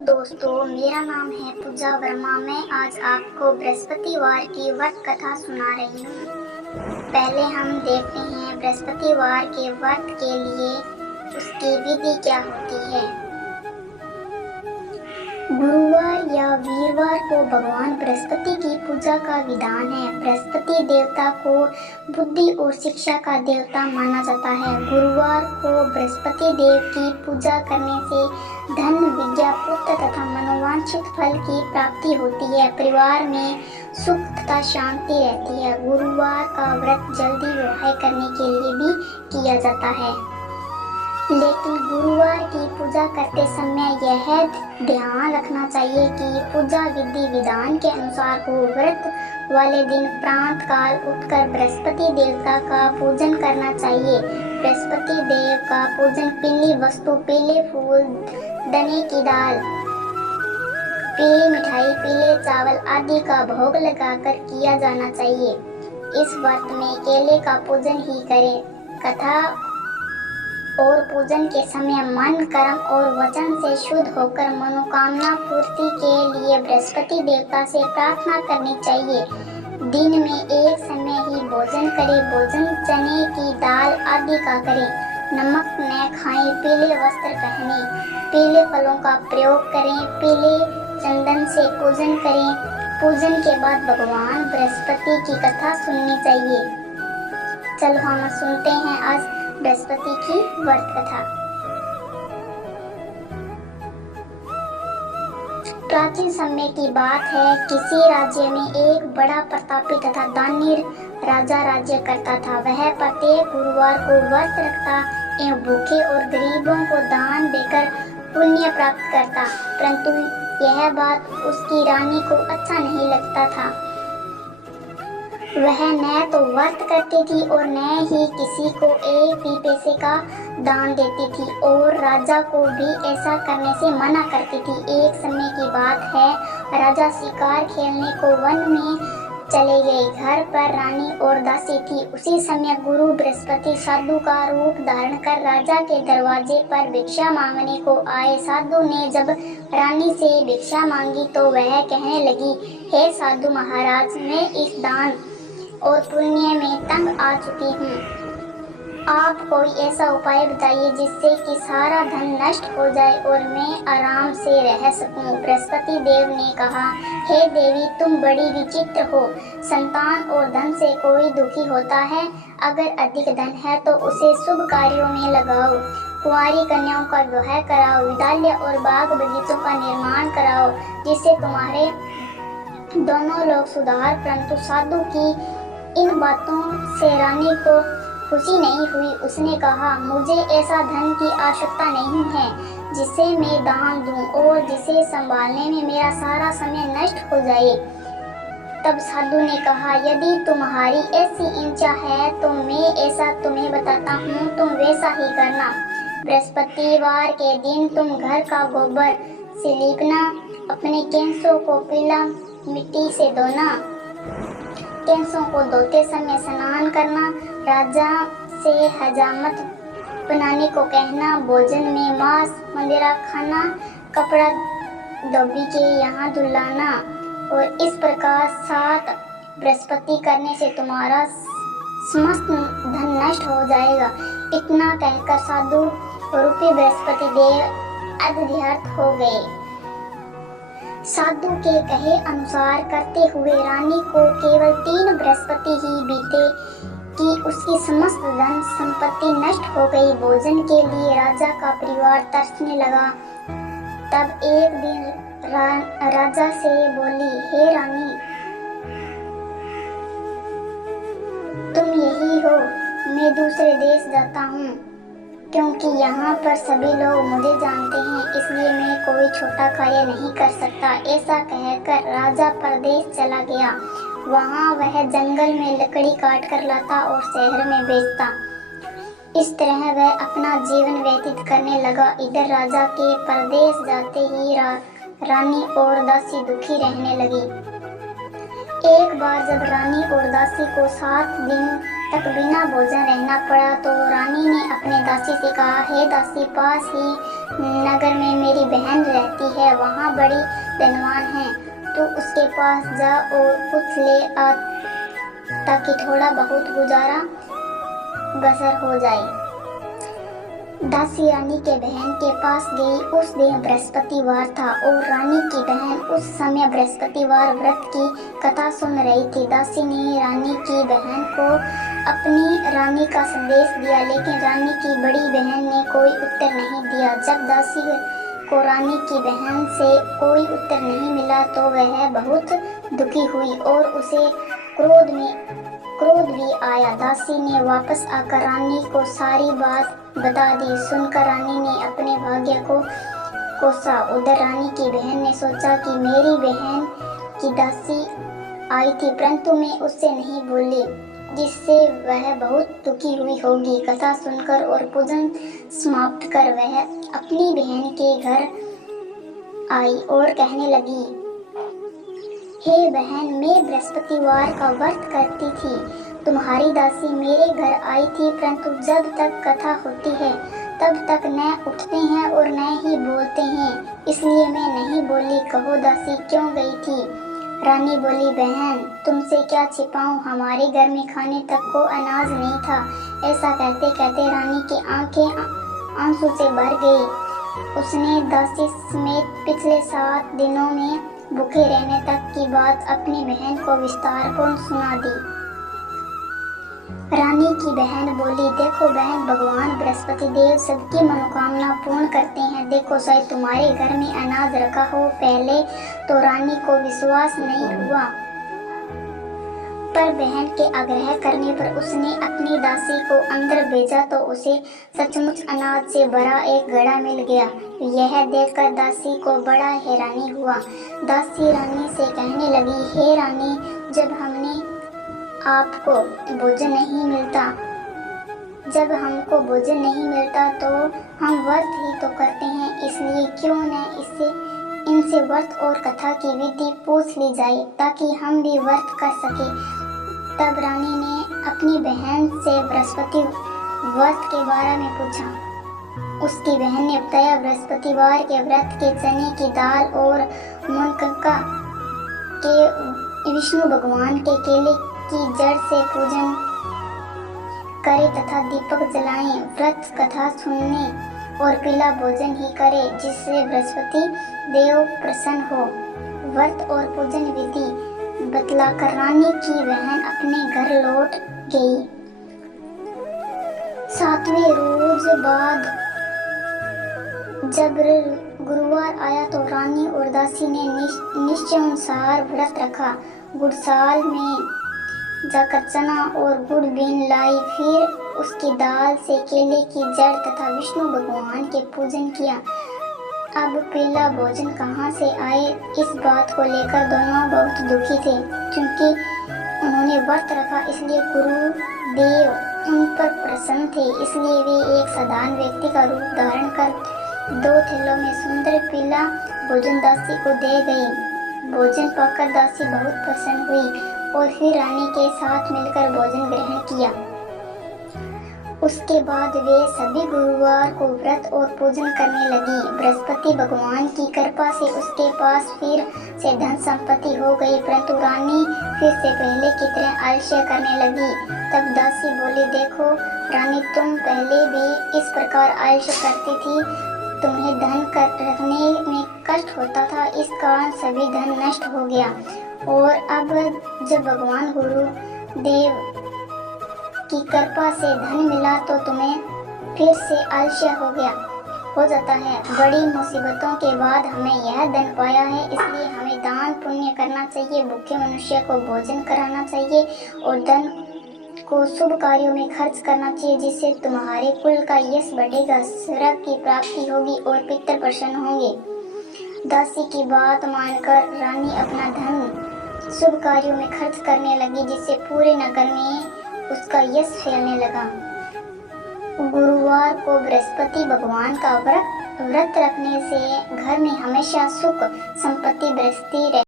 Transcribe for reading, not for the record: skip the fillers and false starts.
दोस्तों, मेरा नाम है पूजा वर्मा। मैं आज आपको बृहस्पतिवार की व्रत कथा सुना रही हूँ। पहले हम देखते हैं बृहस्पतिवार के व्रत के लिए उसकी विधि क्या होती है। गुरुवार या वीरवार को भगवान बृहस्पति की पूजा का विधान है। बृहस्पति देवता को बुद्धि और शिक्षा का देवता माना जाता है। गुरुवार को बृहस्पति देव की पूजा करने से धन, विद्या, पुत्र तथा मनोवांछित फल की प्राप्ति होती है। परिवार में सुख तथा शांति रहती है। गुरुवार का व्रत जल्दी विवाह करने के लिए भी किया जाता है, लेकिन गुरुवार की पूजा करते समय यह ध्यान रखना चाहिए कि पूजा विधि विधान के अनुसार हो। व्रत वाले दिन प्रातः काल उठकर बृहस्पति देवता का पूजन करना चाहिए। बृहस्पति देव का पूजन पीली वस्तु, पीले फूल, दने की दाल, पीली मिठाई, पीले चावल आदि का भोग लगाकर किया जाना चाहिए। इस व्रत में केले का पूजन ही करें। कथा और पूजन के समय मन, कर्म और वचन से शुद्ध होकर मनोकामना पूर्ति के लिए बृहस्पति देवता से प्रार्थना करनी चाहिए। दिन में एक समय ही भोजन करें। भोजन चने की दाल आदि का करें। नमक न खाएं। पीले वस्त्र पहनें। पीले फलों का प्रयोग करें। पीले चंदन से पूजन करें। पूजन के बाद भगवान बृहस्पति की कथा सुननी चाहिए। चलो हम सुनते हैं आज बृहस्पति की व्रत कथा। प्राचीन समय की बात है। किसी राज्य में एक बड़ा प्रतापी तथा दानी राजा राज्य करता था। वह प्रत्येक गुरुवार को व्रत रखता एवं भूखे और गरीबों को दान देकर पुण्य प्राप्त करता, परंतु यह बात उसकी रानी को अच्छा नहीं लगता था। वह न तो व्रत करती थी और न ही किसी को एक भी पैसे का दान देती थी, और राजा को भी ऐसा करने से मना करती थी। एक समय की बात है, राजा शिकार खेलने को वन में चले गए। घर पर रानी और दासी थी। उसी समय गुरु बृहस्पति साधु का रूप धारण कर राजा के दरवाजे पर भिक्षा मांगने को आए। साधु ने जब रानी से भिक्षा मांगी तो वह कहने लगी, हे साधु महाराज, मैं इस दान और पुण्य में तंग आ चुकी हूँ। आप कोई ऐसा उपाय बताइए जिससे कि सारा धन नष्ट हो जाए और मैं आराम से रह सकूं। बृहस्पति देव ने कहा, हे देवी, तुम बड़ी विचित्र हो। संतान और धन से कोई दुखी होता है। अगर अधिक धन है तो उसे शुभ कार्यों में लगाओ। कुंवारी कन्याओं का विवाह कराओ। विद्यालय और बाग बगीचों का निर्माण कराओ, जिससे तुम्हारे दोनों लोग सुधार। परंतु साधु की इन बातों से रानी को खुशी नहीं हुई। उसने कहा, मुझे ऐसा धन की आवश्यकता नहीं है जिसे मैं दान दूं और जिसे संभालने में मेरा सारा समय नष्ट हो जाए। तब साधु ने कहा, यदि तुम्हारी ऐसी इच्छा है तो मैं ऐसा तुम्हें बताता हूँ, तुम वैसा ही करना। बृहस्पतिवार के दिन तुम घर का गोबर से लीपना, अपने केंसों को पीला मिट्टी से धोना, केंसों को धोते समय स्नान करना, राजा से हजामत बनाने को कहना, भोजन में मांस मदिरा खाना, कपड़ा धोबी के यहाँ धुलाना, और इस प्रकार 7 बृहस्पति करने से तुम्हारा समस्त धन नष्ट हो जाएगा। इतना कहकर साधु रूपी बृहस्पति देव अध्यर्थ हो गए। साधु के कहे अनुसार करते हुए रानी को केवल 3 बृहस्पति ही बीते कि उसकी समस्त धन संपत्ति नष्ट हो गई। भोजन के लिए राजा का परिवार तरसने लगा। तब एक दिन राजा से बोली, हे रानी, तुम यही हो। मैं दूसरे देश जाता हूँ, क्योंकि यहाँ पर सभी लोग मुझे जानते हैं, इसलिए मैं कोई छोटा कार्य नहीं कर सकता। ऐसा कहकर राजा परदेश चला गया। वहाँ वह जंगल में लकड़ी काट कर लाता और शहर में बेचता। इस तरह वह अपना जीवन व्यतीत करने लगा। इधर राजा के परदेश जाते ही रानी और दासी दुखी रहने लगी। एक बार जब रानी और दासी को 7 दिन तक बिना भोजन रहना पड़ा तो रानी ने अपने दासी से कहा, हे दासी, पास ही नगर में मेरी बहन रहती है, वहाँ बड़ी धनवान है, तू उसके पास जा और कुछ ले आ ताकि थोड़ा बहुत गुजारा बसर हो जाए। दासी रानी के बहन के पास गई। उस दिन बृहस्पतिवार था और रानी की बहन उस समय बृहस्पतिवार व्रत की कथा सुन रही थी। दासी ने रानी की बहन को अपनी रानी का संदेश दिया, लेकिन रानी की बड़ी बहन ने कोई उत्तर नहीं दिया। जब दासी को रानी की बहन से कोई उत्तर नहीं मिला तो वह बहुत दुखी हुई और उसे क्रोध भी आया। दासी ने वापस आकर रानी को सारी बात बता दी। सुनकर रानी ने अपने भाग्य को कोसा। उधर रानी की बहन ने सोचा कि मेरी बहन की दासी आई थी, परंतु मैं उससे नहीं बोली, जिससे वह बहुत दुखी हुई होगी। कथा सुनकर और पूजन समाप्त कर वह अपनी बहन के घर आई और कहने लगी, हे बहन, मैं बृहस्पतिवार का व्रत करती थी। तुम्हारी दासी मेरे घर आई थी, परंतु जब तक कथा होती है तब तक न उठते हैं और न ही बोलते हैं, इसलिए मैं नहीं बोली। कहो दासी क्यों गई थी? रानी बोली, बहन, तुमसे क्या छिपाऊं, हमारे घर में खाने तक को अनाज नहीं था। ऐसा कहते कहते रानी की आंखें आंसू से भर गई। उसने दासी समेत पिछले 7 दिनों में भूखे रहने तक की बात अपनी बहन को विस्तारपूर्ण सुना दी। रानी की बहन बोली, देखो बहन, भगवान बृहस्पति देव सबकी मनोकामना पूर्ण करते हैं। देखो, शायद तुम्हारे घर में अनाज रखा हो। पहले तो रानी को विश्वास नहीं हुआ, पर बहन के आग्रह करने पर उसने अपनी दासी को अंदर भेजा तो उसे सचमुच अनाज से भरा एक घड़ा मिल गया। यह देखकर दासी को बड़ा हैरानी हुआ। दासी रानी से कहने लगी, हे रानी, जब हमको भोजन नहीं मिलता तो हम व्रत ही तो करते हैं, इसलिए क्यों न इनसे व्रत और कथा की विधि पूछ ली जाए ताकि हम भी व्रत कर सके। तब रानी ने अपनी बहन से बृहस्पति व्रत के बारे में पूछा। उसकी बहन ने बताया, बृहस्पतिवार के व्रत के चने की दाल और मुनक्का के विष्णु भगवान के केले की जड़ से पूजन करे तथा दीपक जलाएं, व्रत कथा सुनने और पीला भोजन ही करे, जिससे बृहस्पति देव प्रसन्न हो। व्रत और पूजन विधि बतलाकर रानी की बहन अपने घर लौट गई। 7वें रोज बाद जब गुरुवार आया तो रानी और दासी ने निश्चयानुसार व्रत रखा। गुड़साल में जाकर चना और गुड़ बीन लाई, फिर उसकी दाल से केले की जड़ तथा विष्णु भगवान के पूजन किया। अब पीला भोजन कहाँ से आए, इस बात को लेकर दोनों बहुत दुखी थे। क्योंकि उन्होंने व्रत रखा इसलिए गुरुदेव उन पर प्रसन्न थे, इसलिए वे एक साधारण व्यक्ति का रूप धारण कर 2 थैलों में सुंदर पीला भोजन दासी को दे गई। भोजन पाकर दासी बहुत प्रसन्न हुई और फिर रानी के साथ मिलकर भोजन ग्रहण किया। उसके बाद वे सभी गुरुवार को व्रत और पूजन करने लगी। बृहस्पति भगवान की कृपा से उसके पास फिर से धन संपत्ति हो गई, परंतु रानी फिर से पहले की तरह आलस्य करने लगी। तब दासी बोली, देखो रानी, तुम पहले भी इस प्रकार आलस्य करती थी, तुम्हें धन रखने में कष्ट होता था, इस कारण सभी धन नष्ट हो गया, और अब जब भगवान गुरुदेव की कृपा से धन मिला तो तुम्हें फिर से आलस्य हो जाता है। बड़ी मुसीबतों के बाद हमें यह धन पाया है, इसलिए हमें दान पुण्य करना चाहिए, भूखे मनुष्य को भोजन कराना चाहिए और धन को शुभ कार्यों में खर्च करना चाहिए, जिससे तुम्हारे कुल का यश बढ़ेगा, स्वर्ग की प्राप्ति होगी और पितर प्रसन्न होंगे। दासी की बात मानकर रानी अपना धन शुभ कार्यों में खर्च करने लगी, जिससे पूरे नगर में उसका यश फैलने लगा। गुरुवार को बृहस्पति भगवान का व्रत रखने से घर में हमेशा सुख संपत्ति बरसती रहती।